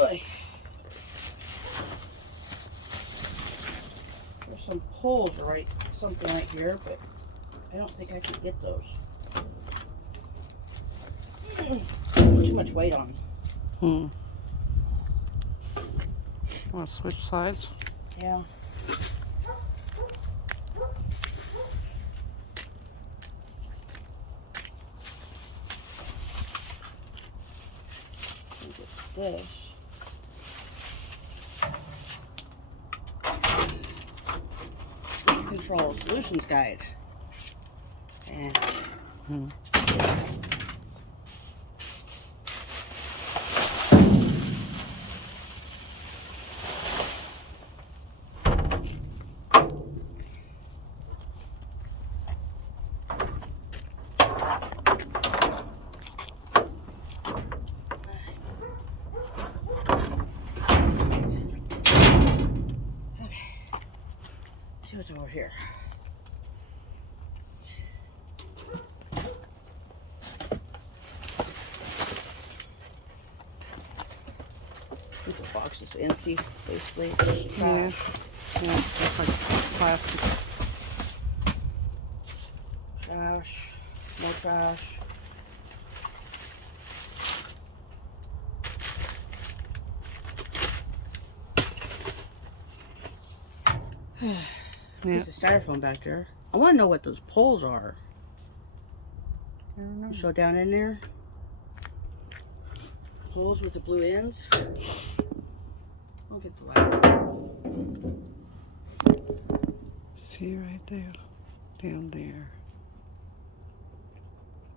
Oy. There's some poles right, something right here, but I don't think I can get those. Too much weight on. Want to switch sides? Yeah. Get this. Control Solutions Guide. And see what's over here. The box is empty, basically. It's trash. Yeah, it's like plastic. Trash. More trash. There's a styrofoam back there. I want to know what those poles are. I don't know. Show down in there. Poles with the blue ends. I'll get the light. See right there, down there,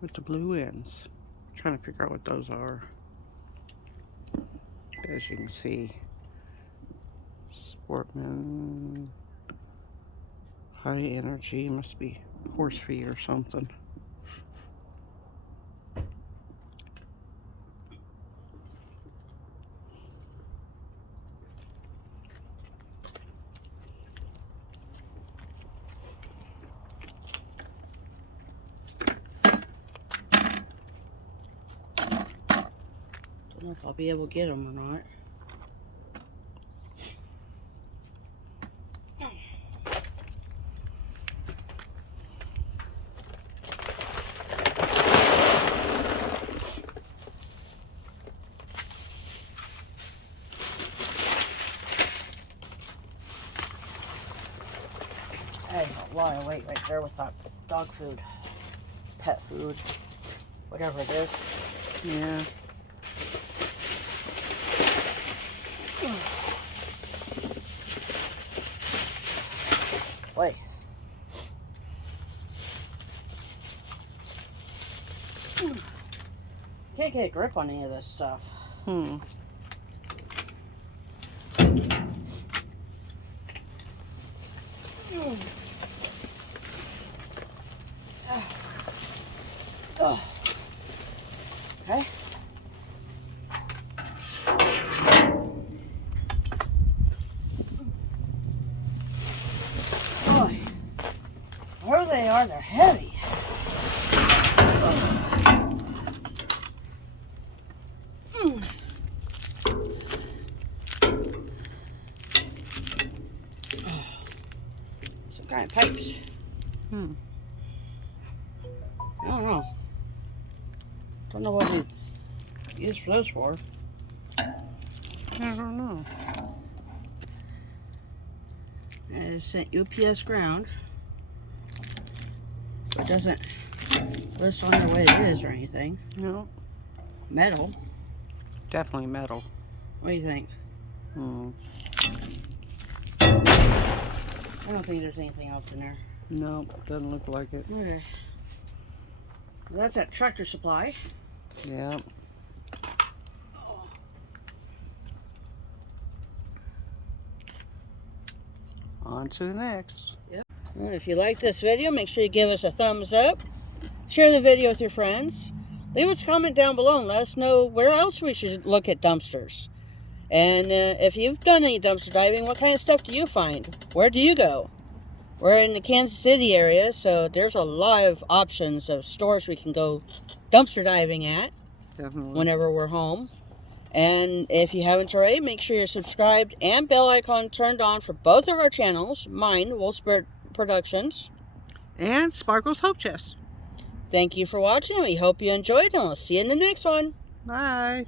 with the blue ends. I'm trying to figure out what those are. As you can see, Sportman, high energy, must be horse feed or something. Don't know if I'll be able to get them or not. Hey, a lot of weight right there with that dog food, pet food, whatever it is. Yeah. Wait. Can't get a grip on any of this stuff. Okay. Boy, where they are, they're heavy. Some kind of pipes. I don't know. Don't know what we use for those for. I don't know. It sent UPS ground. It doesn't list on there what it is or anything. No. Metal. Definitely metal. What do you think? I don't think there's anything else in there. No, doesn't look like it. Okay. Well, that's at Tractor Supply. Yeah. On to the next. Yep. Well, if you like this video, make sure you give us a thumbs up. Share the video with your friends. Leave us a comment down below and let us know where else we should look at dumpsters. And if you've done any dumpster diving, what kind of stuff do you find? Where do you go? We're in the Kansas City area, so there's a lot of options of stores we can go dumpster diving at. Definitely. Whenever we're home. And if you haven't already, make sure you're subscribed and bell icon turned on for both of our channels. Mine, Wolvespirit Productions. And Sparkle's Hope Chest. Thank you for watching. We hope you enjoyed, and we'll see you in the next one. Bye.